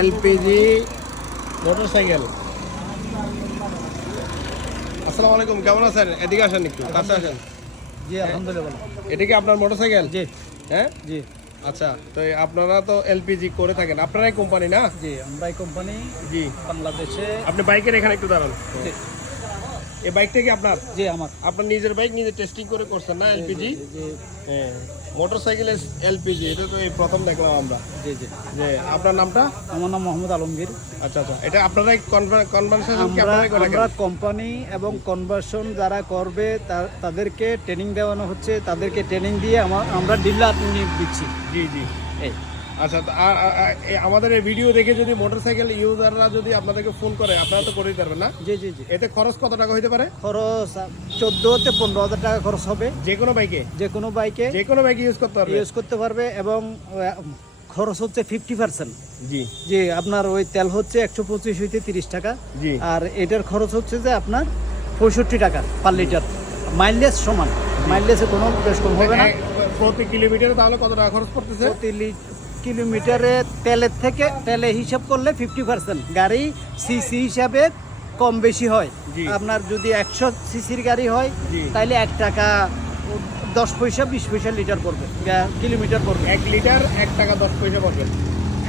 LPG motorcycle. আসসালামু আলাইকুম, কেমন আছেন? এদিকে আসেন, একটু কাছে আসেন। জি আলহামদুলিল্লাহ। এটা কি আপনার মোটরসাইকেল? জি হ্যাঁ জি আচ্ছা, তো আপনারা তো এলপিজি করে থাকেন, আপনারাই কোম্পানি না? জি আমরা এই কোম্পানি জি। বাংলাদেশে। আপনি বাইকের এখানে একটু দাঁড়ান। জি এই বাইকটা কি আপনার? জি আমার। আপনার নিজের বাইক, নিজে টেস্টিং করে করছেন না এলপিজি? জি হ্যাঁ, মোটরসাইকেলের এলপিজি এটা তো এই প্রথম দেখলাম আমরা। জি জি যে আপনার নামটা? আমার নাম মোহাম্মদ আলমগীর। আচ্ছা আচ্ছা, এটা আপনারাই কনভার্সেশন কি আমরা আপনারাই করে? আমরা কোম্পানি এবং কনভার্সন যারা করবে তাদেরকে ট্রেনিং দেওয়ানো হচ্ছে, তাদেরকে ট্রেনিং দিয়ে আমরা ডিলার নিয়ে দিচ্ছি। জি জি। এই আচ্ছা, আমাদের এই ভিডিও দেখে যদি মোটরসাইকেল ইউজাররা যদি আপনাদেরকে ফোন করে, আপনারা তো করে দিতে পারবেন না? জি জি জি। এতে খরচ কত টাকা হইতে পারে? খরচ 14 থেকে 15,000 টাকা খরচ হবে। যে কোনো বাইকে? যে কোনো বাইকে ইউজ করতে পারবে? ইউজ করতে পারবে। এবং খরচ হচ্ছে 50%। জি জি, আপনার ওই তেল হচ্ছে 125 হইতে 30 টাকা। জি। আর এটার খরচ হচ্ছে যে আপনার 65 টাকা পার লিটার। মাইলেজ সমান, মাইলেজে কোনো বেশ কম হবে না। প্রতি কিলোমিটারে তাহলে কত টাকা খরচ করতেছে? প্রতি কিলোমিটারে তেলে হিসাব করলে 50%। গাড়ি সিসি হিসাবে কম বেশি হয়। জি। আপনার যদি 100 সিসির গাড়ি হয় জি। তাহলে 1 টাকা 10 পয়সা 20 পয়সা লিটার পড়বে, কিলোমিটার পড়বে। 1 লিটার 1 টাকা 10 পয়সা পড়বে।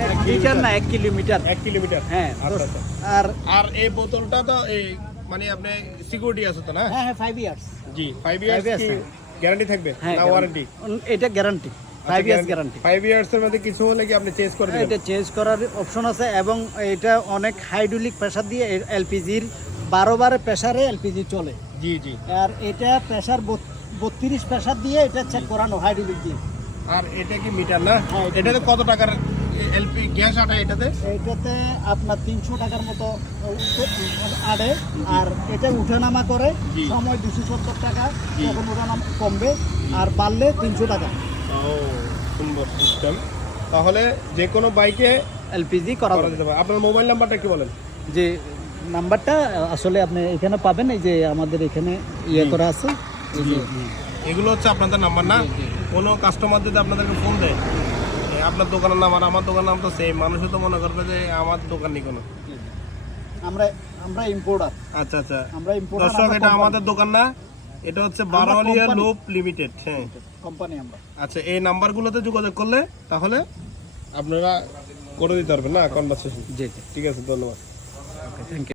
1 লিটার না, 1 কিলোমিটার। 1 কিলোমিটার, হ্যাঁ। আচ্ছা আচ্ছা। আর আর এই বোতলটা তো এই মানে আপনি সিকিউরিটি আছে তো না? হ্যাঁ 5 ইয়ার্স। জি, 5 ইয়ার্স কি গ্যারান্টি থাকবে হ্যাঁ, না ওয়ারেন্টি? এটা গ্যারান্টি, 5 ইয়ার্স গ্যারান্টি। 5 ইয়ার্স এর মধ্যে কিছু হলে কি আপনি চেঞ্জ করে দিবেন? এটা চেঞ্জ করার অপশন আছে। এবং এটা অনেক হাইড্রোলিক প্রেসার দিয়ে এলপিজির 12 বার প্রেসারে এলপিজি চলে। জি জি। আর এটা প্রেসার 32 প্রেসার দিয়ে এটা চেক করানো হাইড্রোলিক দিয়ে। আর এটা কি মিটার না? হ্যাঁ, এটাতে কত টাকার এলপি গ্যাস আটা এটাতে? এটাতে আপনার 300 টাকার মতো আড়ে। আর এটা উঠানামা করে জি। সময় 270 টাকা, জি। তখন উঠানামা কমবে। আর বাড়লে 300 টাকা। ও, সুন্দর সিস্টেম। তাহলে যে কোনো বাইকে এলপিজি করা করা যাবে। যেতে পারে। আপনার মোবাইল নাম্বারটা কি বলেন? যে নাম্বারটা আসলে আপনি এখানে পাবেন, এই যে আমাদের এখানে করা আছে। এই যে এগুলো হচ্ছে আপনাদের নাম্বার না? কোনো কাস্টমার যদি আপনাদেরকে ফোন দেয়, আপনার দোকানের নাম আর আমার দোকানের নাম তো সেম, মানুষও তো মনে করবে যে আমার দোকান নেই কোনো। আমরা ইম্পোর্টার। আচ্ছা আচ্ছা। আমরা ইম্পোর্টার। দর্শক, এটা আমাদের দোকান না, এটা হচ্ছে বারোয়ালিয়া লুপ লিমিটেড। হ্যাঁ, কোম্পানি আমরা। আচ্ছা, এই নাম্বারগুলোতে যোগাযোগ করলে তাহলে আপনারা করে দিতে পারবেন না কনভারসেশন? জি ঠিক আছে, ধন্যবাদ। Thank you.